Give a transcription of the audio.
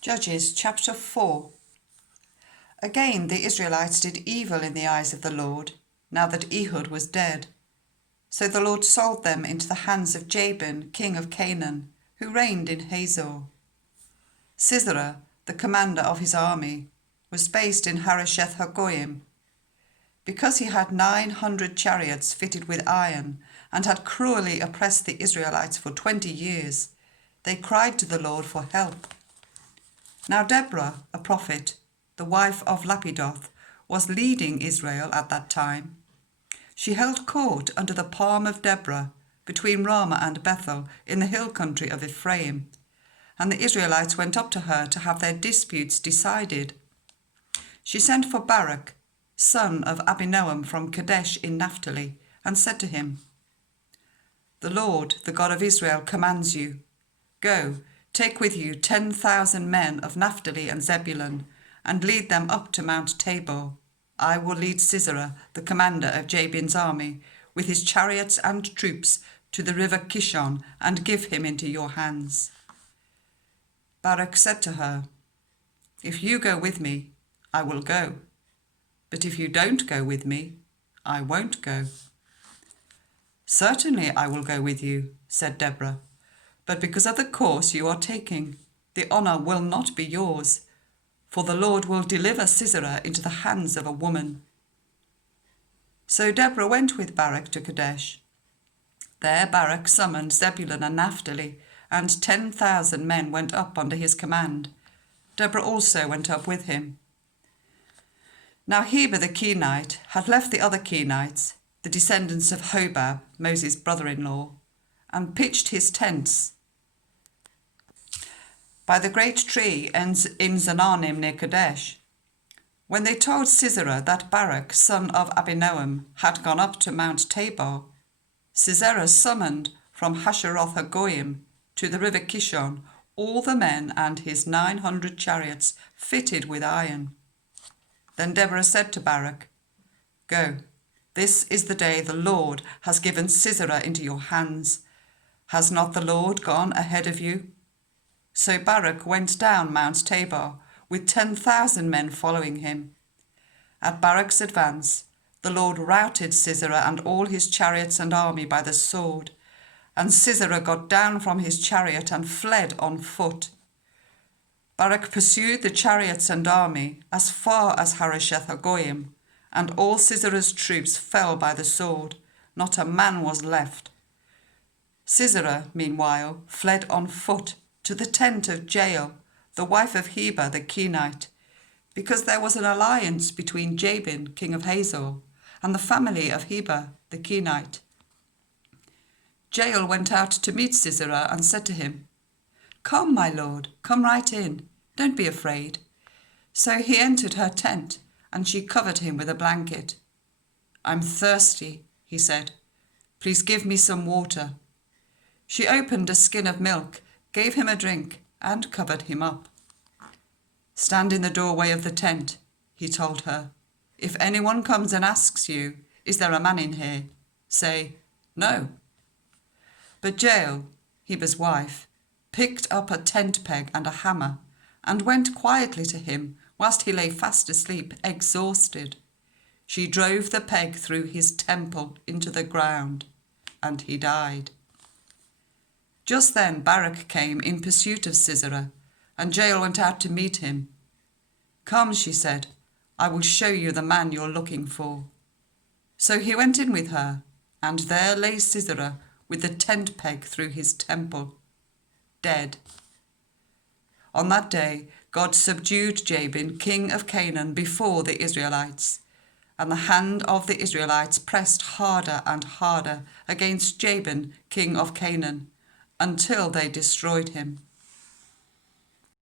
Judges chapter 4. Again the Israelites did evil in the eyes of the Lord, now that Ehud was dead. So the Lord sold them into the hands of Jabin, king of Canaan, who reigned in Hazor. Sisera, the commander of his army, was based in Harosheth Hagoyim. Because he had 900 chariots fitted with iron and had cruelly oppressed the Israelites for 20 years, they cried to the Lord for help. Now Deborah, a prophet, the wife of Lapidoth, was leading Israel at that time. She held court under the palm of Deborah between Ramah and Bethel in the hill country of Ephraim, and the Israelites went up to her to have their disputes decided. She sent for Barak, son of Abinoam from Kadesh in Naphtali, and said to him, "The Lord, the God of Israel, commands you, go, take with you 10,000 men of Naphtali and Zebulun, and lead them up to Mount Tabor. I will lead Sisera, the commander of Jabin's army, with his chariots and troops to the river Kishon, and give him into your hands." Barak said to her, "If you go with me, I will go. But if you don't go with me, I won't go." "Certainly I will go with you," said Deborah. "But because of the course you are taking, the honour will not be yours, for the Lord will deliver Sisera into the hands of a woman." So Deborah went with Barak to Kadesh. There Barak summoned Zebulun and Naphtali, and 10,000 men went up under his command. Deborah also went up with him. Now Heber the Kenite had left the other Kenites, the descendants of Hobab, Moses' brother-in-law, and pitched his tents by the great tree in Zananim near Kadesh. When they told Sisera that Barak, son of Abinoam, had gone up to Mount Tabor, Sisera summoned from Hasheroth Hagoyim to the river Kishon all the men and his 900 chariots fitted with iron. Then Deborah said to Barak, "Go, this is the day the Lord has given Sisera into your hands. Has not the Lord gone ahead of you?" So Barak went down Mount Tabor, with 10,000 men following him. At Barak's advance, the Lord routed Sisera and all his chariots and army by the sword, and Sisera got down from his chariot and fled on foot. Barak pursued the chariots and army as far as Harosheth Hagoyim, and all Sisera's troops fell by the sword. Not a man was left. Sisera, meanwhile, fled on foot to the tent of Jael, the wife of Heber the Kenite, because there was an alliance between Jabin, king of Hazor, and the family of Heber the Kenite. Jael went out to meet Sisera and said to him, "Come, my lord, come right in. Don't be afraid." So he entered her tent, and she covered him with a blanket. "I'm thirsty," he said. "Please give me some water." She opened a skin of milk, gave him a drink, and covered him up. "Stand in the doorway of the tent," he told her. "If anyone comes and asks you, 'Is there a man in here?' say, 'No.'" But Jael, Heber's wife, picked up a tent peg and a hammer, and went quietly to him whilst he lay fast asleep, exhausted. She drove the peg through his temple into the ground, and he died. Just then Barak came in pursuit of Sisera, and Jael went out to meet him. "Come," she said, "I will show you the man you're looking for." So he went in with her, and there lay Sisera with the tent peg through his temple, dead. On that day God subdued Jabin, king of Canaan, before the Israelites, and the hand of the Israelites pressed harder and harder against Jabin, king of Canaan, until they destroyed him.